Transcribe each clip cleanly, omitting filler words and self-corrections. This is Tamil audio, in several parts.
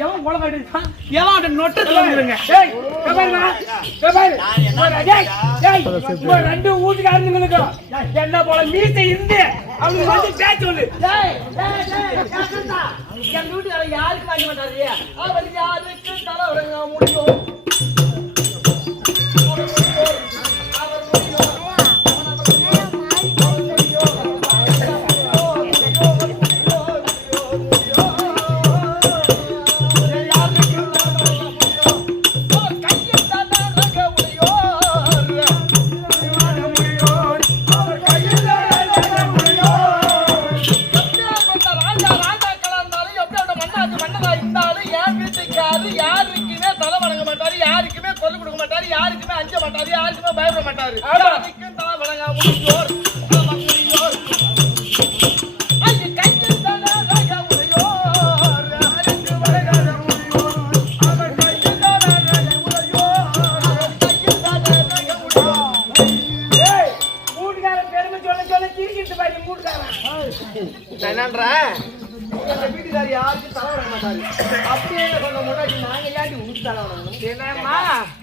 எவன் கொலை கட்டிருக்கான் எவன் நொட்டு சொல்லுங்க ரெண்டு வீட்டுக்காரங்களுக்கு என்ன போல மீசை இருந்து அவங்க வந்து பேச்சு சொல்லு என் வீட்டுக்காரன் யாருக்கு வாங்க மாட்டாரு அவர் யாருக்கு தர முடியும்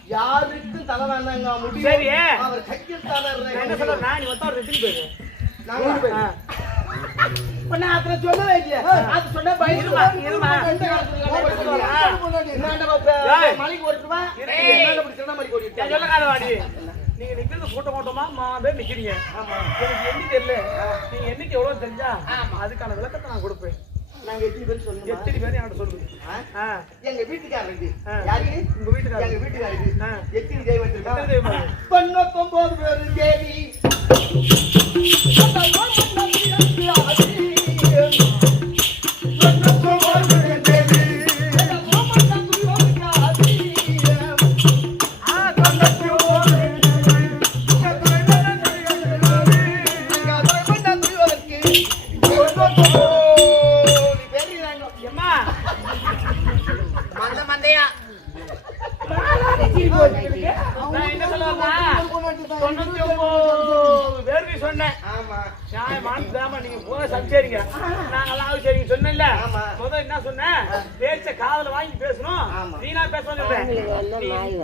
யாருக்கும் தலை வேண்டாங்க முடியும் அவர் கையில் தலை என்ன சொல்ற நான் நீ ஒத்த ஒரு ரெண்டு பேரு நான் அத சொல்லவே இல்லையா அது சொன்னா பயந்துமா இருமா மலைக்கு ஓடுறவா என்ன பிடிச்சனா மாதிரி ஓடிட்டே சொல்லகாத வாடி நீங்க நிக்கிறது போட்டோ போட்டோமா பேர் நிக்கிறீங்க ஆமா எனக்கு என்ன தெரியல நீங்க என்னைக்கு எவ்வளவு தெரிஞ்சா அதுக்கான விளக்கத்தை நான் கொடுப்பேன் நாங்க எத்தனை பேர் சொல்லுங்க எத்தனை பேர் என்கிட்ட சொல்லுங்க எங்க வீட்டுக்காரருக்கு யாரு உங்க வீட்டுக்காரர் எங்க வீட்டுக்காரருக்கு எத்தனை தேவி வச்சிருக்காங்க 99 பேர் தேவி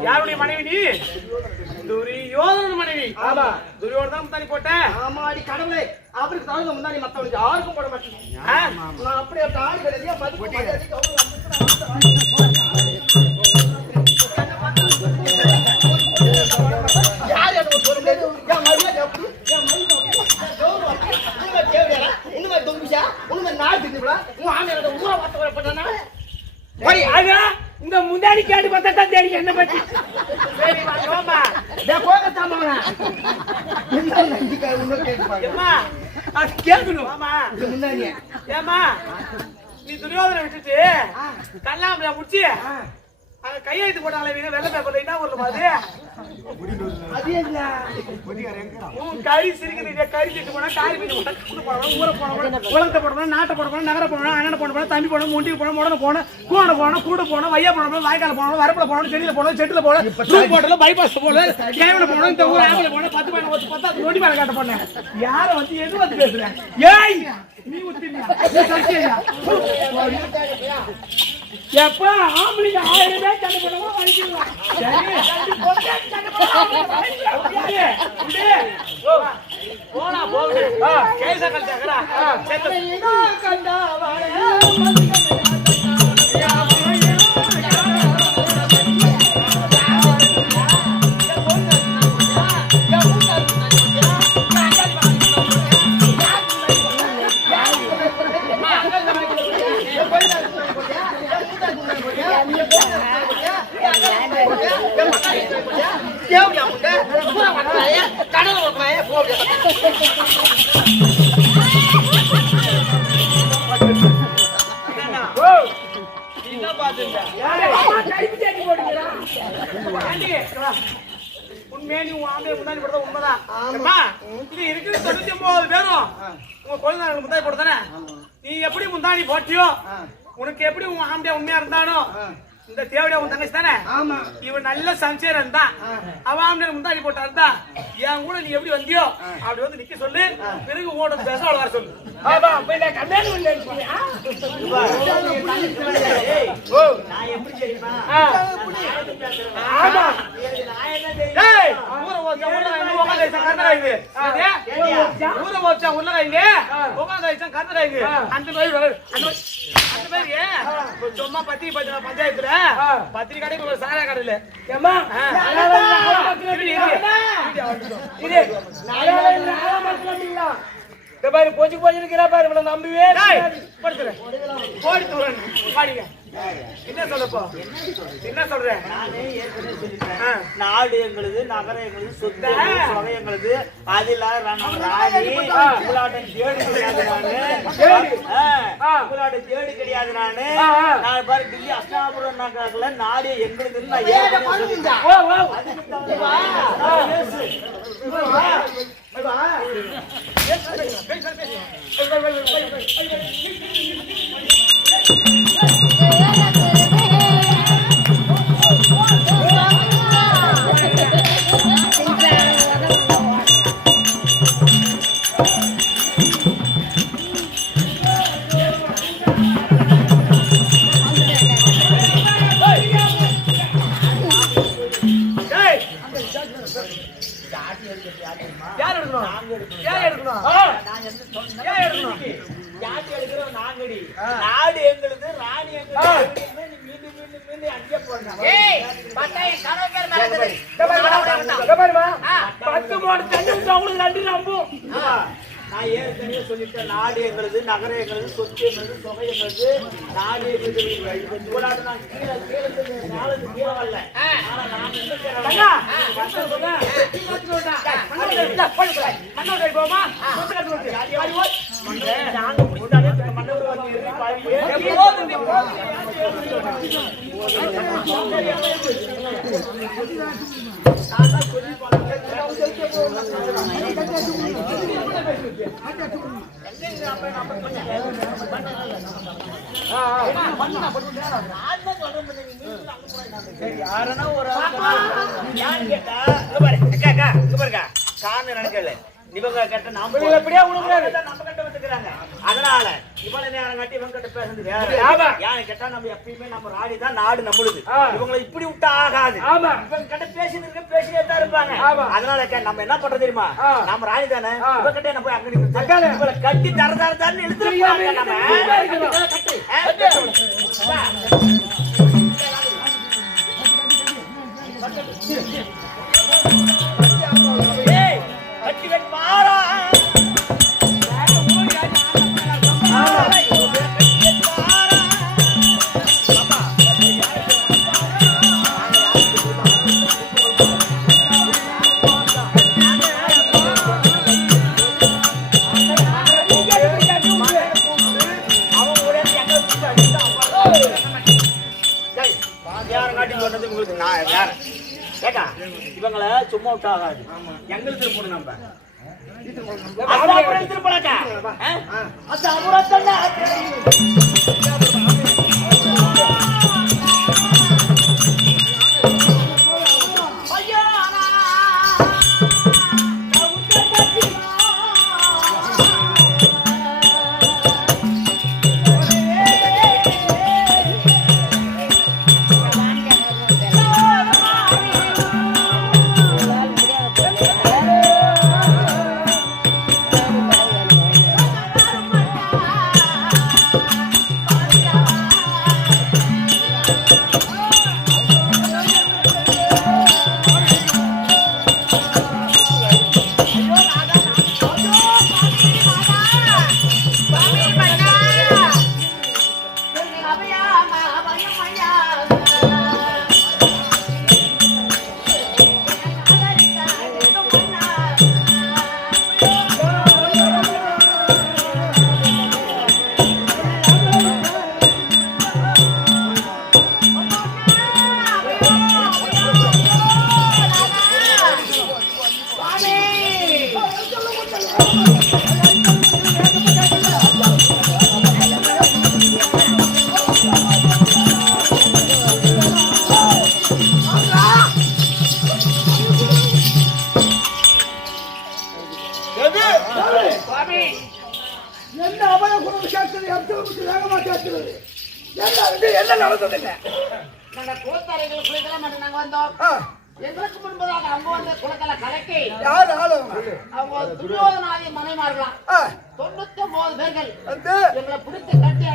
யாருடைய மனைவி நீ துரியோதனன் மனைவி ஆமா துரியோதனன் தான் முந்தானி போட்டேன் ஆமா அடி கடவுளே அவருக்கு தான் முந்தானி மத்தவங்க யாருக்கும் போட மாட்டேன் நான் அப்படியே ஆடி கிடையாது யார் எனக்கு சொல்லுங்க என் மரியாதை அப்படி என் மரியாதை இன்னும் தொங்குச்சா உனக்கு நாள் தின்னுடா உன் ஆமையோட ஊரை வார்த்தை பண்ணா இந்த முந்தாடி கேட்டு பார்த்தா தெரியும் என்ன பத்தி சரி வாங்கம்மா நான் கோகத்தாமவனா ஏம்மா அது கேட்கணும் ஆமா இந்த முந்தாடி ஏம்மா நீ துரியோதனை விட்டுட்டு கல்லாமல முடிச்சு அங்க கையெழுத்து போட்டாங்களே இவங்க வெள்ளை பேப்பர்ல என்ன ஊர்ல பாது அது என்ன உன் கறி சிரிக்குது கறி செட்டு போனா காரி மீன் போனா கூடு போறோம் ஊரை போறோம் உலகத்தை போறோம் நாட்டை போறோம் நகர போறோம் அண்ணனை போறோம் தம்பி போறோம் முண்டி போறோம் முடன போறோம் கூட போறோம் கூட போறோம் வையா போறோம் வாய்க்கால போறோம் வரப்புல போறோம் செடியில போறோம் செட்டுல போறோம் ரூட் போட்டல பைபாஸ் போறோம் கேவல போறோம் இந்த ஊர் ஆவல போறோம் 10 பையன் வந்து 10 நோடி மேல காட்ட போறேன் யார வந்து எது வந்து பேசுற ஏய் நீ உத்திரியா சத்தியா எப்ப ஆம்பளைங்க 1000 பேர் சண்டை போடுவா வலிக்குவா சரி போட்டே சண்டை போடுவா போடா போடு கேச கல்ச்சறா செல்ல கண்டா வாழ உண்மையா நீ ஆம்பளை முன்னாடி போடுறதா உண்மைதான் இது இருக்குது 99 பேரும் உங்க குழந்தை முந்தாடி போடுதானே நீ எப்படி முந்தாடி போட்டியோ உனக்கு எப்படி உன் ஆம்பளை உண்மையா இருந்தானோ இந்த தேவடியா உன் தங்கச்சி தானே இவன் நல்ல சம்சேரன் தான் அவன் ஆம்பளை முந்தாடி போட்டா இருந்தா என் கூட நீ எப்படி வந்தியோ அப்படி வந்து நிக்க சொல்லு பிறகு ஓட பேச வர சொல்லு ஆமா போய் நான் கண்ணாடி உள்ள ஓ நான் எப்படி தெரியுமா ஆமா ஏய் ஊர ஓச்சா உள்ள கர்நாடகா ஊர ஓச்சா உள்ள உட்கார்ந்து கர்நாடகா அந்த மாதிரி சும்மா பஞ்சாயத்துல பத்திரி கடைக்கு ஒரு சாரா கடையில ஏமா பாரு போச்சு போச்சுக்கிறா பாரு இவ்வளவு நம்பவே படுத்துறேன் ஓடி தூரன் பாடிங்க என்ன சொல்லப்போ என்ன சொல்றேன் நாடு எங்களுது நகரம் எங்களுது சொத்து சொகை எங்களுது அதில் தேடி கிடையாது நானு நான் பாரு டில்லி அஸ்தாபுரம் நகரத்துல நாடு எங்களுதுன்னு யார் எடுக்கணும் யார் எடுக்கணும் யார் எடுக்கணும் யார் எடுக்கிறோம் நாங்கடி நாடு எங்களுது ராணி எங்களுது மீண்டும் மீண்டும் மீண்டும் அங்கே போறோம் ஏய் பட்டை கரோகர் மறந்துடு பாருமா 10 மோடு தண்ணி ஊத்து உங்களுக்கு ரெண்டு நம்பும் நான் ஏற்கனவே சொல்லிட்டேன் நாடு எங்களுது நகரம் எங்களுது சொத்து எங்களுது தொகை எங்களுது நாடு எங்களுது போராட்டம் நான் கீழே கீழே நாளுக்கு கீழே வரல ஆனா நான் யாரனா ஒரு யாரு கேட்டா பாருங்க காரணம் நினைக்கல இவங்க கட்ட நம்ம எப்படியா நம்ம கட்ட வந்துக்கிறாங்க அதனால இவள நேரம் கட்டி இவங்க கிட்ட பேசுறது வேற யானை கேட்டா நம்ம எப்பயுமே நம்ம ராணி தான் நாடு நம்மளுது இவங்களை இப்படி விட்டா ஆகாது இவங்க கிட்ட பேசினே தான் இருப்பாங்க அதனால நம்ம என்ன பண்றது தெரியுமா நம்ம ராணி தானே இவங்க கிட்ட என்ன போய் அங்க இவங்களை கட்டி தரதான்னு இழுத்துருப்பாங்க இவங்களை சும்மா விட்டாகாது எங்களுக்கு திருப்பணும் நம்ம திருப்பலாக்கா என்ன அபய குணம் கேட்கிறது எத்தனை வேகமா கேட்கிறது என்ன நடந்ததுங்க நாங்க கோத்தாரைகள் குளிக்கலாம் மட்டும் நாங்க வந்தோம் எங்களுக்கு முன்பதாக அவங்க வந்து குளத்துல கலக்கி யாரு ஆளுங்க அவங்க துரியோதனாதி மனைமார்களாம் 99 பேர்கள் எங்களை பிடித்து கட்டி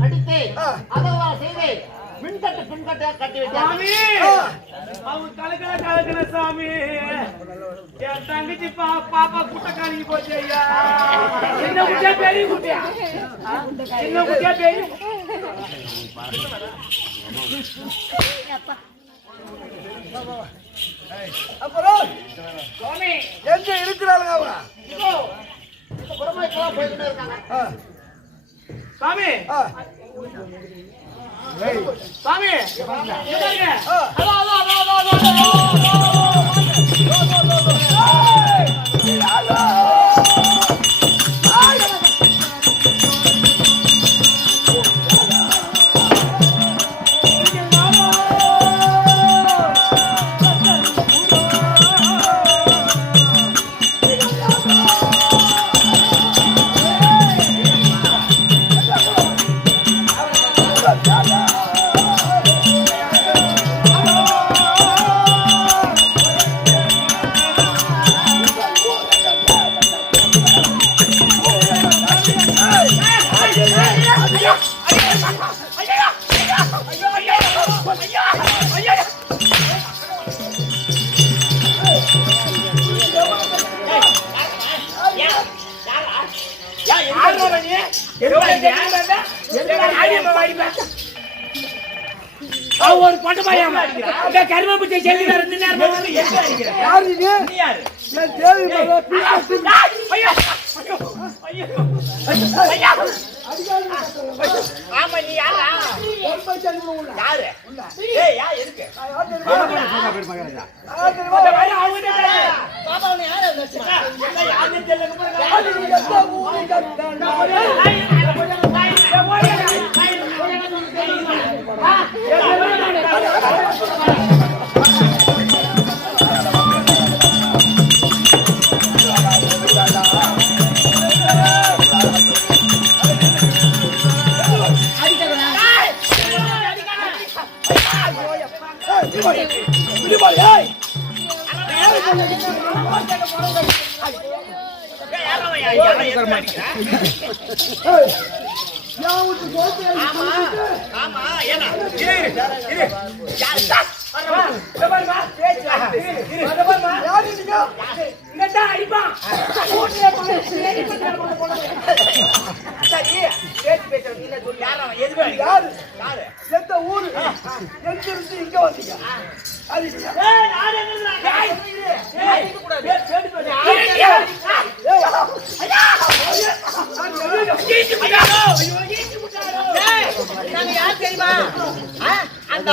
அடித்து அதெல்லாம் செய்து மின்கட்டு பின்கட்டு கட்டி வச்சாங்க அவங்க கலக்கிற சாமி என் தங்கச்சி பாப்பா குட்டக்காரிக்கு போச்சு ஐயா சின்ன குட்டியா பெரிய குட்டியா சின்ன குட்டியா பெரிய அப்புறம் சுவாமி எங்க இருக்கிறாளுங்க அவங்க போயிட்டு இருக்காங்க சாமி சாமி ஒரு பொண்ணு பையன் கருமபுத்தி செல்லி ஆமா நீ யாரா யாரு எதுக்கு எந்த ஊரு எங்கிருந்து இங்க வந்தீங்க நாங்க யார் தெரியுமா அந்த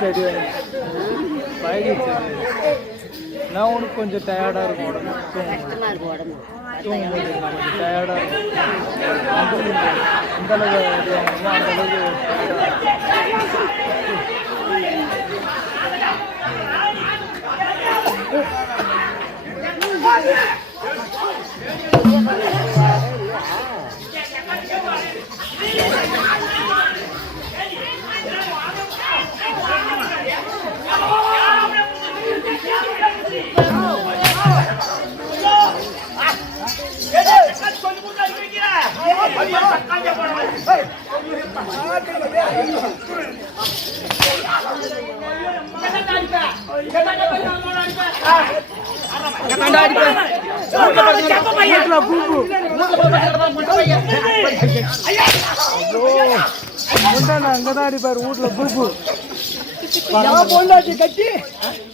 செடி நான் உனக்கு கொஞ்சம் டயர்டாக இருக்கும் உடம்பு தூங்கும்போது கொஞ்சம் டயர்டாக இருக்கும் அந்த அளவுக்கு அந்த சொல்லி அங்கதான் அடிப்பாரு வீட்டுல பூப்பு பொண்டாட்டி கட்டி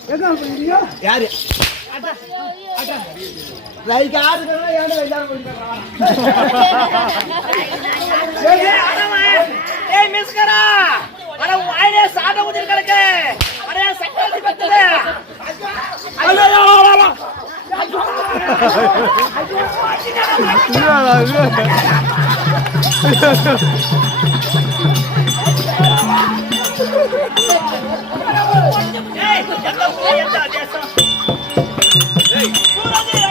எங்க போயிருக்கீங்க? யாரு லைக் ஆடுறா ஏன்டா எல்லாரும் ஏய் மிஸ்கரா அட வாயிலே சாட ஊதிர கிடக்கு அட சக்கரத்தி பத்தல ஏய் எங்க போய் எந்த தேசம் ஏய் சூரஜே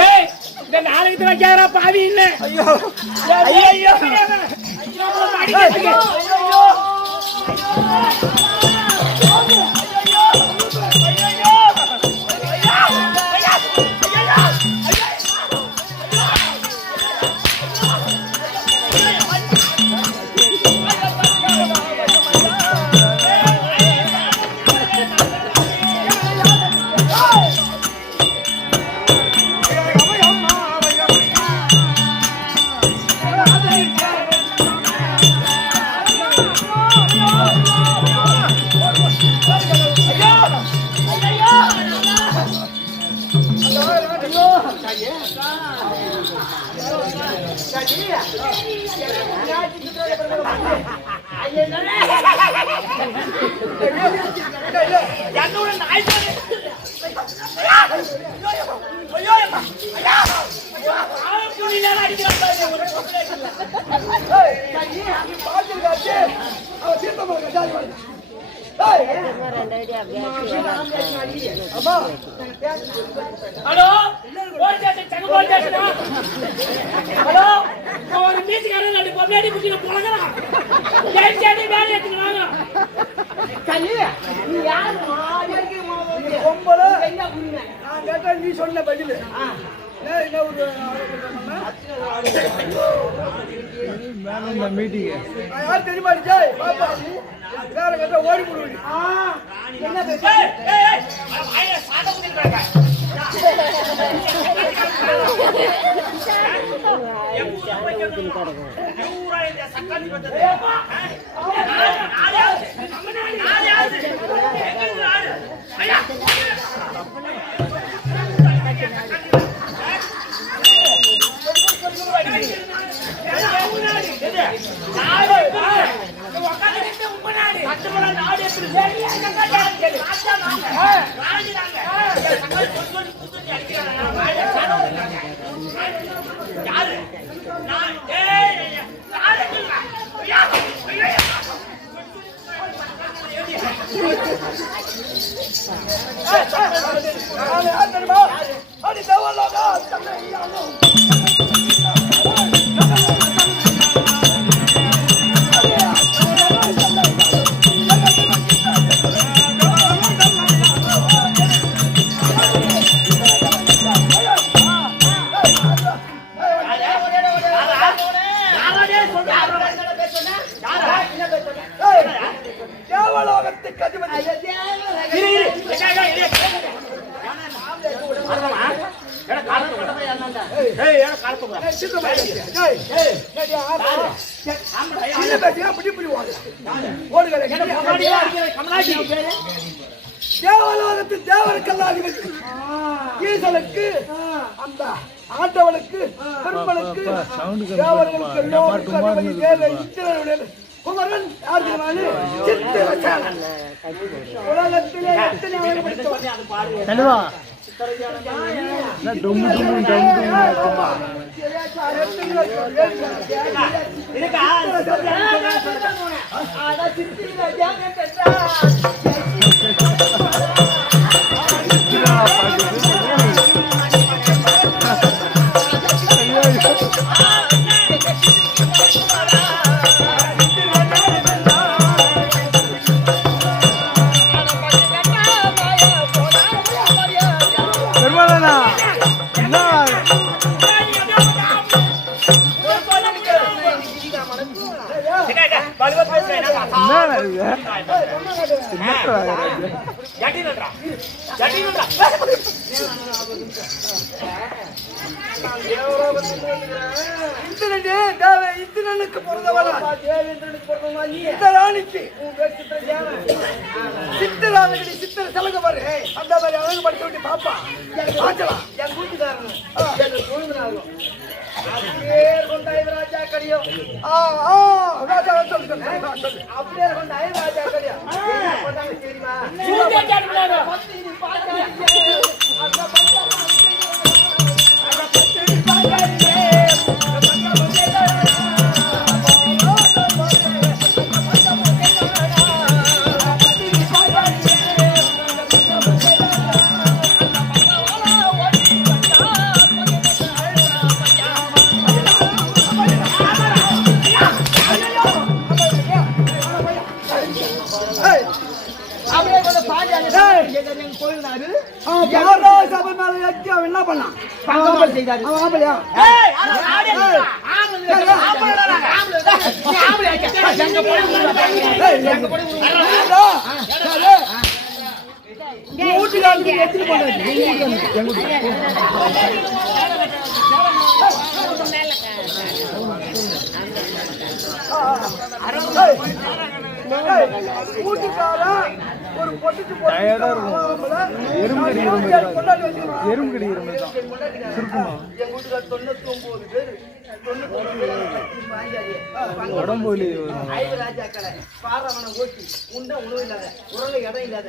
ஏய் இந்த நாளைக்கு வைக்காரா பாவி இல்ல ஐயோ ஐயோ ஐயோ என்னோட நாய் ஹலோ ஹலோ ஒரு மீச்சுக்காரன் ரெண்டு பொம்மையாடி குட்டியில போலங்கிறான் வேலை எடுத்துக்கிறாங்க நான் கேட்டா நீ சொன்ன பதில் மீட்டிங் யார் தெரியுமா வேற கேட்டா ஓடி போடுவீங்க தேவலோகத்து தேவருக்கெல்லாம் ஈசனுக்கு அந்த ஆண்டவனுக்கு பெருமளுக்கு தேவர்களுக்கு எல்லோருக்கும் அதிபதி தேவ இந்திரனுடைய குமரன் யார் தெரியுமானு? சித்திரசேனன். உலகத்திலே எத்தனை அவனை படித்தவன்? தலைவா டொம்மு டொம்மு டொம்மு இந்திரனுக்கு பிறந்தவளா இந்த ராணிக்கு சித்தராமகிரி சித்திர சலக பாரு அந்த மாதிரி அழகு படிக்க விட்டு பாப்பா பார்க்கலாம். என் கூட்டுக்காரன் ராஜா கடியம் ராஜா சொல்லு அப்படியே கொண்டாய் ராஜா கடியம் தெரியுமா? என்ன பண்ணான்? ஒரு பொட்டுக்கு எறும்பு உடம்பு ராஜாக்களை பாரவனை ஓட்டி உண்ட உணவு இல்லாத உறவு இடம் இல்லாத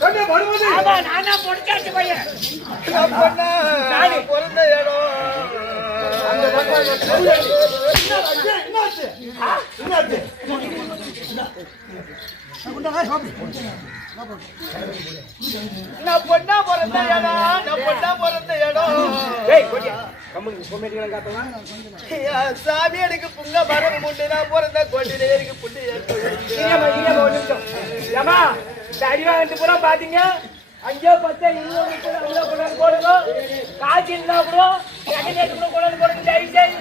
சொன்ன வருவது ஆமா நானா பொடிச்சாச்சு பையன் என் பொண்ணா பிறந்த இடம் அந்த என்னாச்சு நான் பொண்ணா பிறந்த இடம் சாமி எனக்கு புங்க மரம் உண்டு நான் பிறந்த கொண்டிலே இருக்கு புள்ளி பூரா பாத்தீங்க அங்கேயோ பச்சை போடுங்க காய்ச்சி இருந்தா கூட போடுங்க தயவு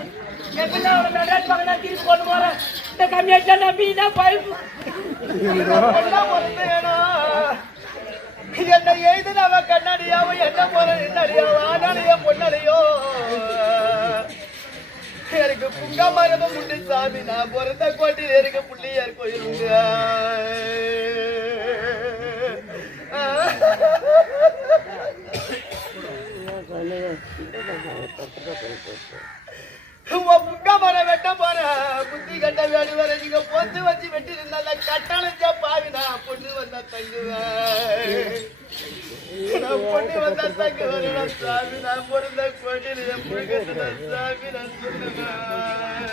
திருப்பி கொண்டு போறேன் இந்த கம்மியா நம்பி தான் பைப்பு என்ன எழுதுனவ கண்ணாடியாவோ என்ன போற என்னடியாவோ ஆனாலையோ பொண்ணலையோ எனக்கு புங்க மரபம் உண்டு சாமி நான் பிறந்த கோட்டையில் இருக்க புள்ளியார் கோயிலுங்க புங்க மரம் வெட்ட போற புத்தி கட்ட வேடி வர நீங்க பொத்து வச்சு வெட்டி இருந்தா கட்டாளஞ்சா பாவினா பொண்ணு வந்தா தங்குவேன் பொண்ணு வந்தா தங்குவேன் சாமி நான் பிறந்த கோட்டையில் என் புழுகத்துல சாமி நான் சொல்லுவேன்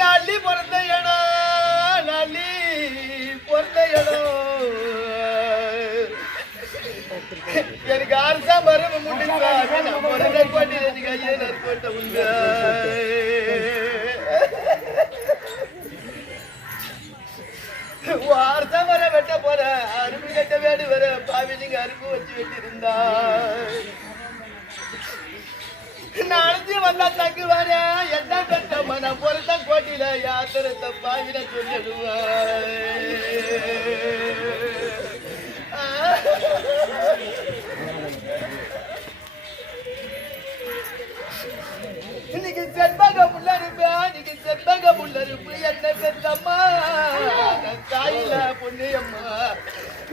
நல்லி பிறந்த இடம் நல்லி பிறந்த இடம் எனக்கு அரசா மரம் முடிஞ்சா பிறந்த கோட்டை எனக்கு ஐயா கோட்டை உண்டு அரசா மரம் வெட்ட போற அரும்பு கட்ட வேடு வர பாவி நீங்க அரும்பு வச்சு வெட்டிருந்தா நாளைக்கு வந்தா தங்குவாரு என்ன கட்டமா நான் பொறுத்த கோட்டில யாத்திரத்தை பாவின சொல்லிடுவேன் இன்னைக்கு செண்பக முள்ளருப்பு இன்னைக்கு செண்பக முள்ளருப்பு என்ன பெத்தம்மா நான் தாயில பொண்ணியம்மா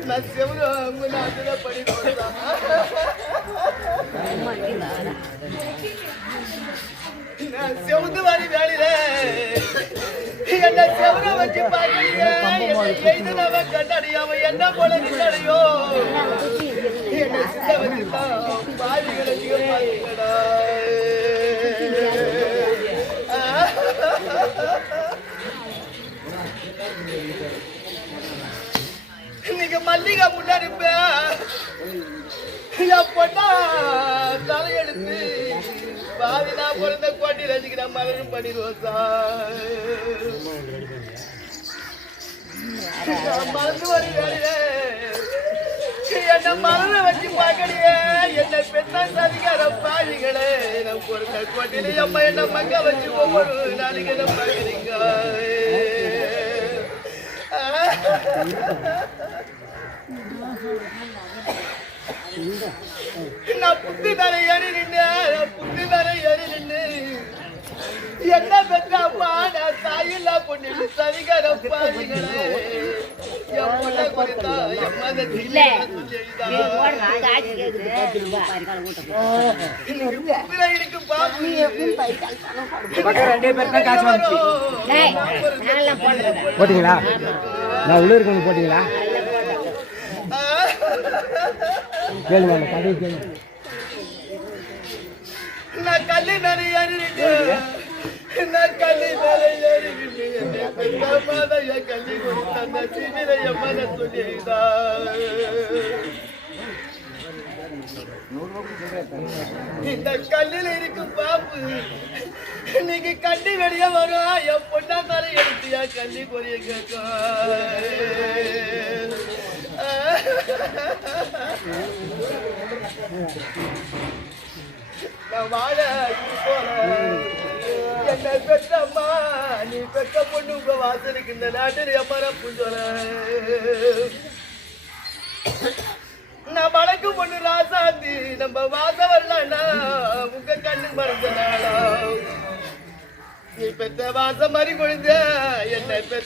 நான் செவரும் நாட்டுல படி போடுதான் செவுந்து வாரி வேலையில என்ன செவர வச்சு பாக்கீங்க எழுதுனவ கண்ணடியாவ என்ன போல நின்றையோ என்ன சித்த வச்சுட்டா பாதிகளை பாத்தீங்கடா இன்னைக்கு மல்லிகை முன்னாடி பொண்ணா தலையெடுத்து பாதினா பிறந்த கோட்டி ரசிக்கிற மலரும் பண்ணிடுவோம் மறந்து வரும் வேலையில என்ன மலரை வச்சு பார்க்கலையே என்ன பெண்ணா சதிகார பாவிகளே நம்ம பிறந்த கோட்டில அம்மா என்ன மங்க வச்சு ஒவ்வொரு நாளைக்கு என்ன பார்க்குறீங்க நான் புத்தி தலை ஏறி நின்று என்ன பெற்றப்பா நான் தாயில்லா பொண்ணு சரிகர பாவிகளே என் பொண்ணை குறித்தா என் மதத்தில் இருக்கு பாபு போட்டீங்களா நான் உள்ள இருக்கணும் போட்டீங்களா கேளுங்க அந்த கதையை கேளுங்க நான் கல்லு நிறைய கல்லி கொடுத்த சிவிரைய மன சொல்லிதா இந்த கல்லில் இருக்கும் பாம்பு இன்னைக்கு கண்டி வெளிய வரும் என் பொண்ணா தலை எடுத்தியா கல்லி பொரிய நான் வாழ போல என்ன பெற்றம்மா நீ பெற்ற பொண்ணு உங்க வாசலுக்கு இந்த நாட்டில் எம்மர புஞ்சோல நான் வழக்கு பொண்ணு ராசாந்தி நம்ம வாசம் வரலாம்னா உங்க கண்ணு மறந்த நாளா நீ பெற்ற வாசம் மாதிரி கொழுந்த என்ன பெற்ற